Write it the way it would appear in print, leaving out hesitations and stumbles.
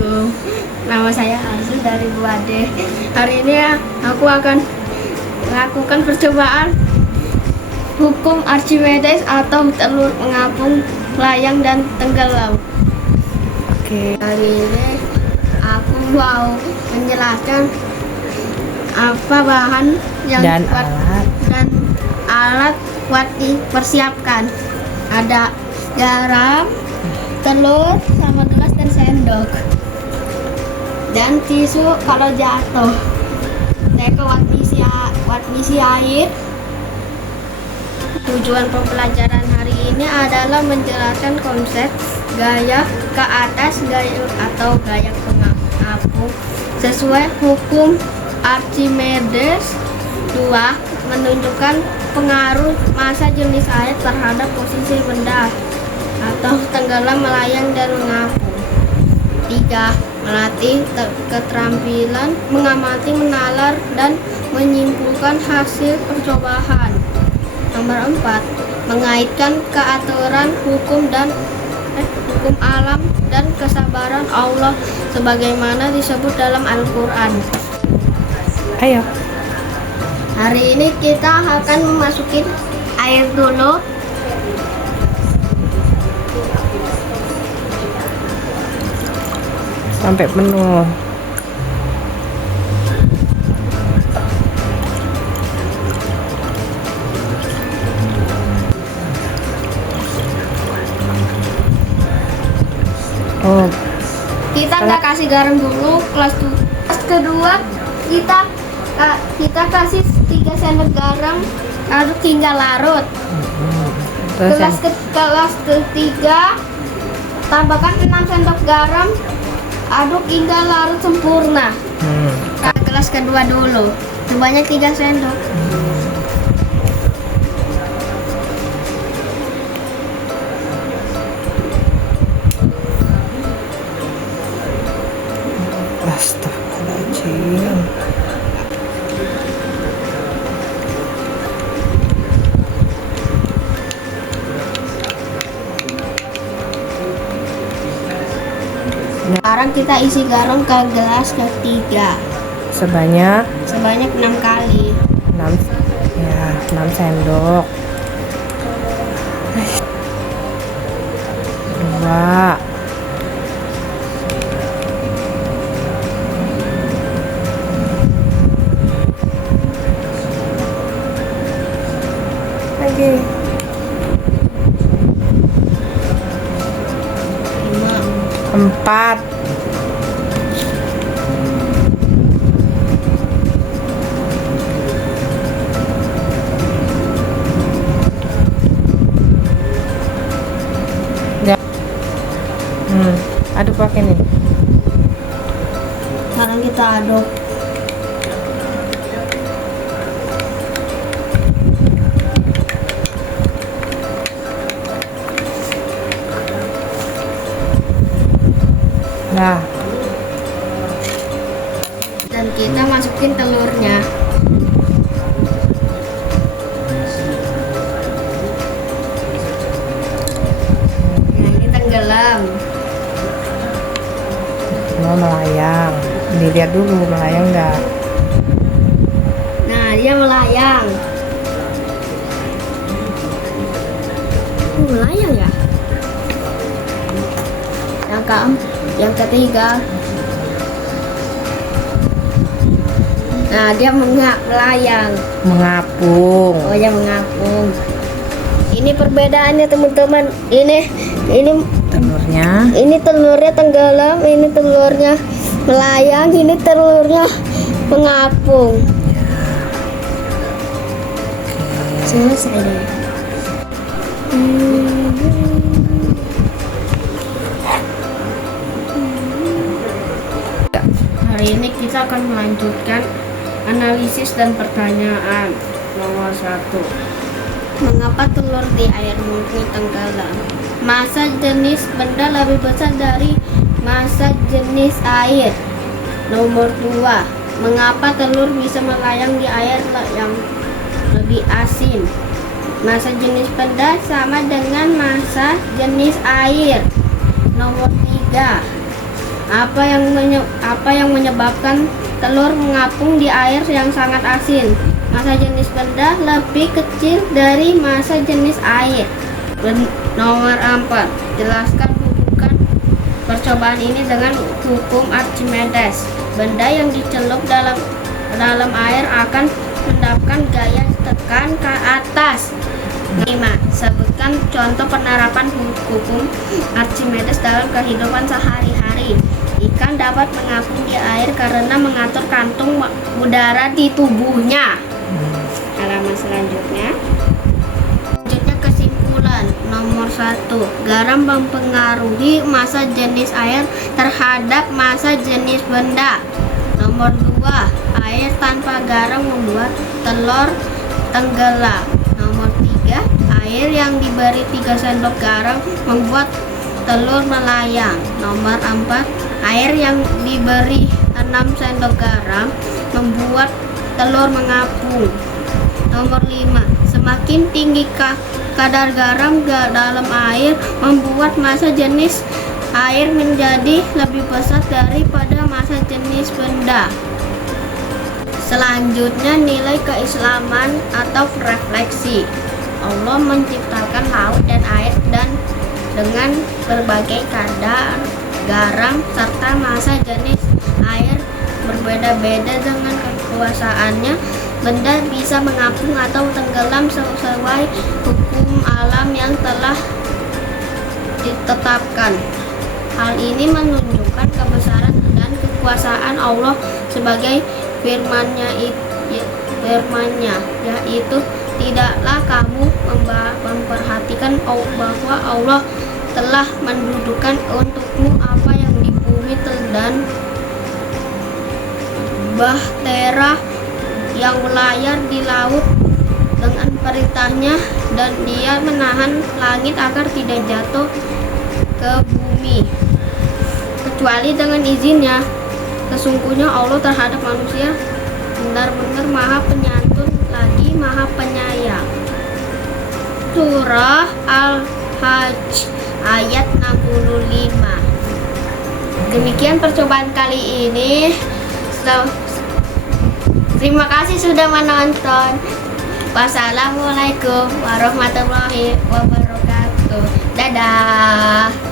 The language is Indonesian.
Assalamualaikum. Nama saya Azul dari Buade. Hari ini aku akan melakukan percobaan hukum Archimedes atau telur mengapung, melayang dan tenggelam. Oke. Hari ini aku mau menjelaskan apa bahan yang Dan alat buat dipersiapkan. Ada garam, telur, sama gelas dan sendok, dan tisu kalau jatuh. Teko buat ngisi air. Tujuan pembelajaran hari ini adalah menjelaskan konsep gaya ke atas gaya atau gaya pengapung sesuai hukum Archimedes. 2. Menunjukkan pengaruh massa jenis air terhadap posisi benda atau tenggelam, melayang, dan mengapung. 3. Melatih keterampilan mengamati, menalar, dan menyimpulkan hasil percobaan. Nomor 4. Mengaitkan keaturan hukum alam dan kesabaran Allah sebagaimana disebut dalam Al-Quran. Ayo. Hari ini kita akan memasukin air dulu. Sampai penuh. Oh, Kita nggak kasih garam dulu. Kelas kedua kita kasih 3 sendok garam, aduk hingga larut. terus Kelas ketiga tambahkan 6 sendok garam, aduk hingga larut sempurna. Kelas kedua dulu sebanyak 3 sendok. Astagfirullahaladzim. Sekarang kita isi garam ke gelas ketiga Sebanyak sebanyak 6 kali. 6 sendok. 2. Lagi 4. Aduk pakai nih. Sekarang kita aduk. Nah, Dan kita masukin telurnya. Nah, ini tenggelam. mau melayang. Dilihat dulu melayang nggak. Nah, dia melayang. Melayang ya? Yang ketiga. Nah, dia melayang. Mengapung. Oh ya, mengapung. Ini perbedaannya teman-teman. Ini Telurnya. ini telurnya tenggelam, ini telurnya melayang, ini telurnya mengapung. Selesai deh. Hari ini kita akan melanjutkan analisis dan pertanyaan. Nomor 1. Mengapa telur di air murni tenggelam? Massa jenis benda lebih besar dari massa jenis air. Nomor 2. Mengapa telur bisa melayang di air yang lebih asin? Massa jenis benda sama dengan massa jenis air. Nomor 3. Apa yang menyebabkan telur mengapung di air yang sangat asin? Massa jenis benda lebih kecil dari massa jenis air. Nomor 4. Jelaskan hubungkan percobaan ini dengan hukum Archimedes. Benda yang dicelup dalam air akan mendapatkan gaya tekan ke atas. 5. Sebutkan contoh penerapan hukum Archimedes dalam kehidupan sehari-hari. Ikan dapat mengapung di air karena mengatur kantung udara di tubuhnya. Halaman selanjutnya. Kesimpulan. Nomor 1. Garam mempengaruhi massa jenis air terhadap massa jenis benda. Nomor 2. Air tanpa garam membuat telur tenggelam. Nomor 3. Air yang diberi 3 sendok garam membuat telur melayang. Nomor 4. Air yang diberi 6 sendok garam membuat telur mengapung. Nomor 5. Semakin tinggi kadar garam dalam air membuat massa jenis air menjadi lebih besar daripada massa jenis benda. Selanjutnya, nilai keislaman atau refleksi. Allah menciptakan laut dan air dengan berbagai kadar garam serta massa jenis air berbeda-beda. Dengan kekuasaannya, benda bisa mengapung atau tenggelam sesuai hukum alam yang telah ditetapkan. Hal ini menunjukkan kebesaran dan kekuasaan Allah sebagai firman-Nya, yaitu tidaklah kamu memperhatikan bahwa Allah telah mendudukan untukmu apa yang di bumi dan bahtera yang berlayar di laut dengan perintahnya, dan Dia menahan langit agar tidak jatuh ke bumi kecuali dengan izinnya. Sesungguhnya Allah terhadap manusia benar-benar Maha Penyantun lagi Maha Penyayang. Surah Al-Hajj ayat 65. Demikian percobaan kali ini. Terima kasih sudah menonton. Wassalamualaikum warahmatullahi wabarakatuh. Dadah.